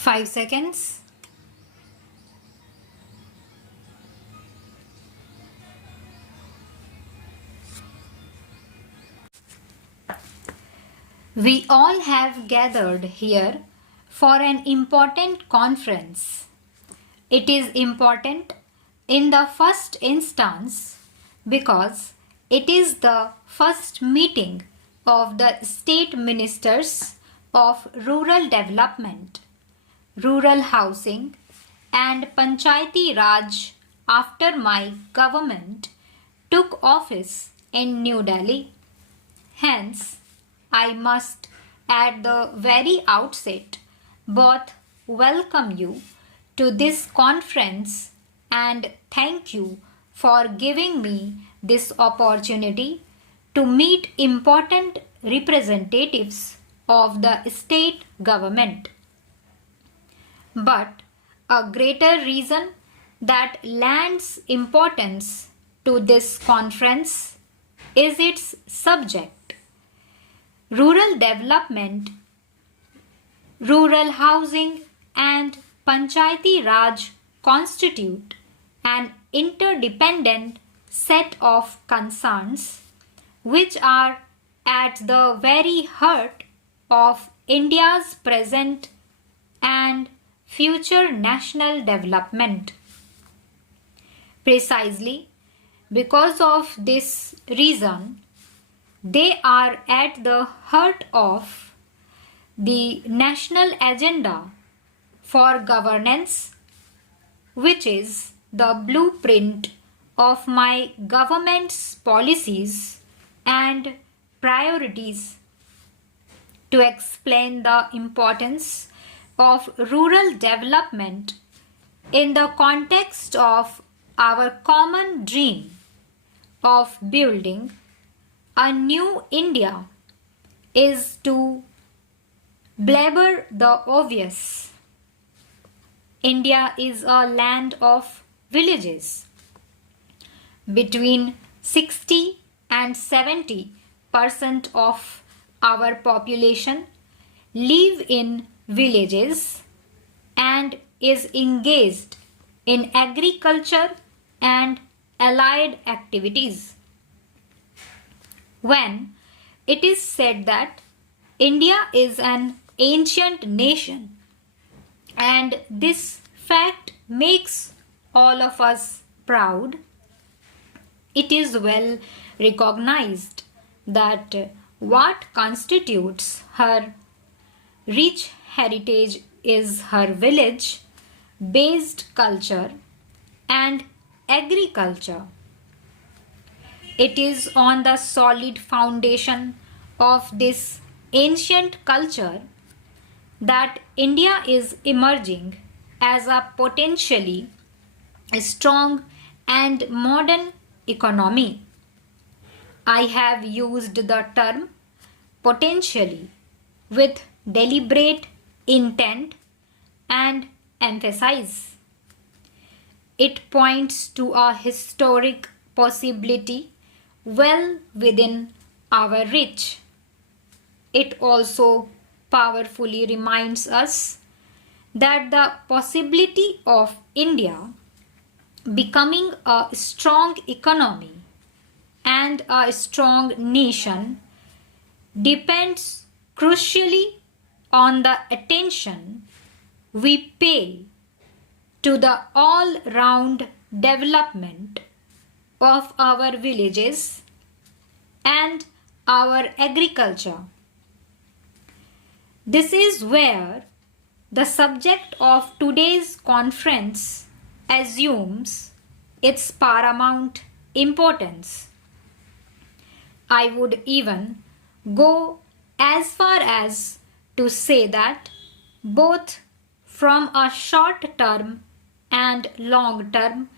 5 seconds. We all have gathered here for an important conference. It is important in the first instance because it is the first meeting of the state ministers of rural development, rural housing and Panchayati Raj after my government took office in New Delhi. Hence, I must at the very outset both welcome you to this conference and thank you for giving me this opportunity to meet important representatives of the state government. But a greater reason that lends importance to this conference is its subject. Rural development, rural housing and Panchayati Raj constitute an interdependent set of concerns which are at the very heart of India's present and future national development. Precisely because of this reason, they are at the heart of the national agenda for governance, which is the blueprint of my government's policies and priorities. To explain the importance of rural development in the context of our common dream of building a new India is to blabber the obvious. India is a land of villages. Between 60 and 70% of our population live in villages and is engaged in agriculture and allied activities. When it is said that India is an ancient nation and this fact makes all of us proud, it is well recognized that what constitutes her rich heritage is her village-based culture and agriculture. It is on the solid foundation of this ancient culture that India is emerging as a potentially strong and modern economy. I have used the term potentially with deliberate intent and emphasis. It points to a historic possibility well within our reach. It also powerfully reminds us that the possibility of India becoming a strong economy and a strong nation depends crucially on the attention we pay to the all-round development of our villages and our agriculture. This is where the subject of today's conference assumes its paramount importance. I would even go as far as to say that both from a short-term and long-term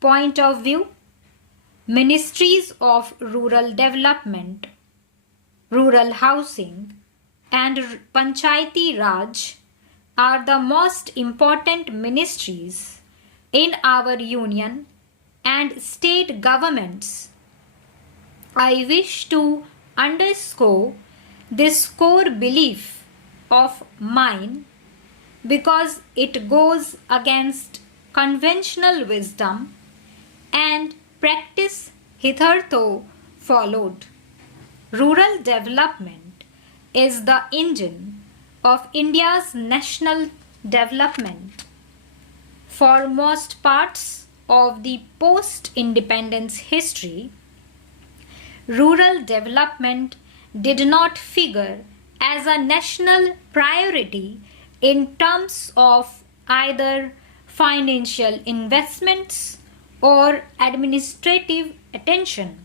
point of view, ministries of rural development, rural housing and Panchayati Raj are the most important ministries in our union and state governments. I wish to underscore this core belief of mine because it goes against conventional wisdom and practice hitherto followed. Rural development is the engine of India's national development. For most parts of the post-independence history, rural development did not figure as a national priority in terms of either financial investments or administrative attention.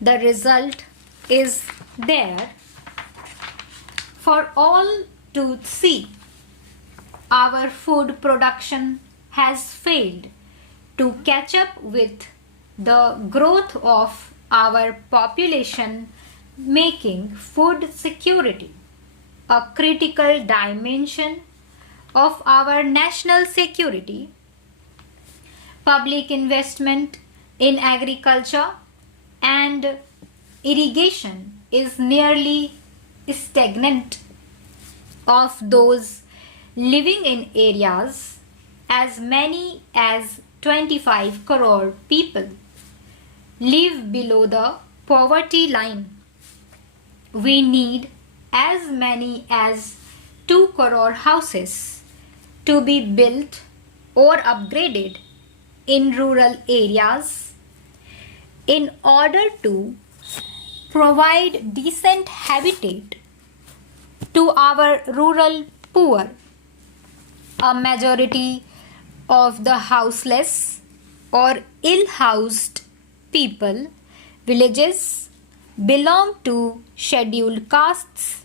The result is there for all to see. Our food production has failed to catch up with the growth of our population, making food security a critical dimension of our national security. Public investment in agriculture and irrigation is nearly stagnant. Of those living in areas as many as 25 crore people live below the poverty line. We need as many as 2 crore houses to be built or upgraded in rural areas in order to provide decent habitat to our rural poor. A majority of the houseless or ill-housed people villages belong to scheduled castes,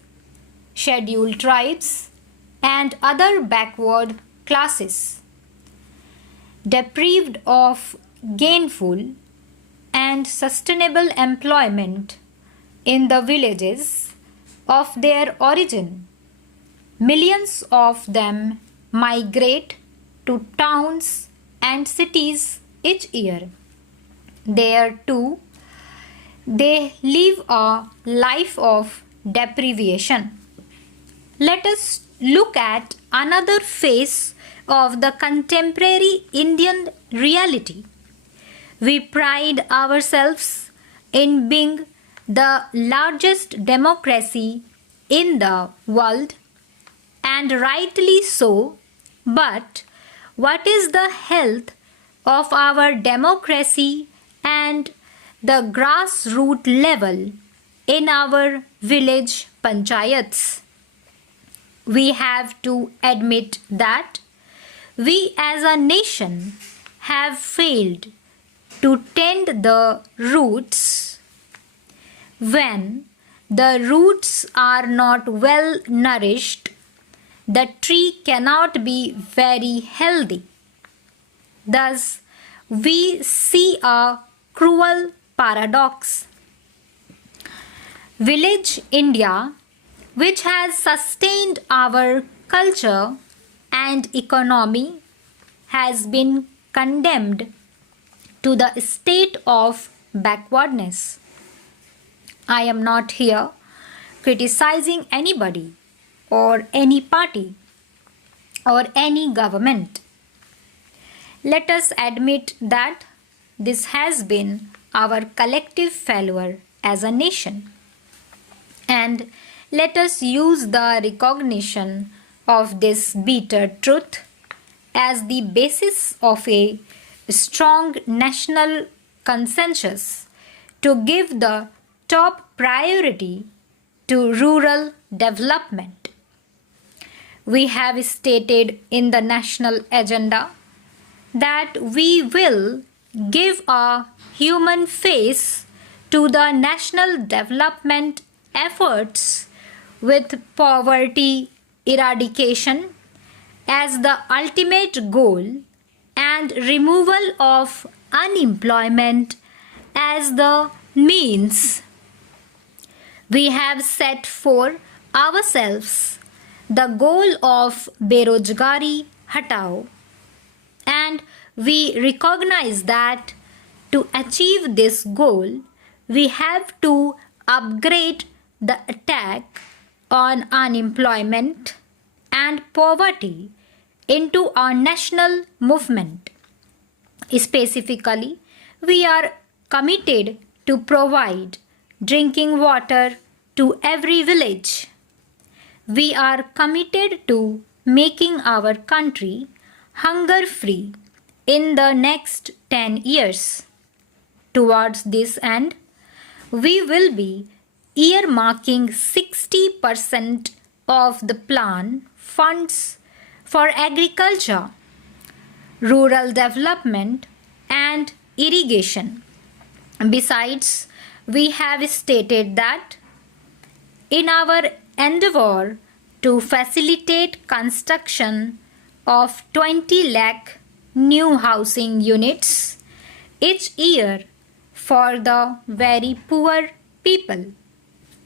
scheduled tribes, and other backward classes. Deprived of gainful and sustainable employment in the villages of their origin, millions of them migrate to towns and cities each year. There too, they live a life of deprivation. Let us look at another face of the contemporary Indian reality. We pride ourselves in being the largest democracy in the world, and rightly so, but what is the health of our democracy and the grassroots level in our village panchayats? We have to admit that we as a nation have failed to tend the roots. When the roots are not well nourished, the tree cannot be very healthy. Thus, we see a cruel paradox. Village India, which has sustained our culture and economy, has been condemned to the state of backwardness. I am not here criticizing anybody or any party or any government. Let us admit that this has been our collective failure as a nation. And let us use the recognition of this bitter truth as the basis of a strong national consensus to give the top priority to rural development. We have stated in the national agenda that we will give a human face to the national development efforts with poverty eradication as the ultimate goal and removal of unemployment as the means. We have set for ourselves the goal of Berojgari Hatao, and we recognize that to achieve this goal, we have to upgrade the attack on unemployment and poverty into a national movement. Specifically, we are committed to provide drinking water to every village. We are committed to making our country hunger-free in the next 10 years. Towards this end, we will be earmarking 60% of the plan funds for agriculture, rural development, and irrigation. Besides, we have stated that in our endeavor to facilitate construction of 20 lakh new housing units each year for the very poor people,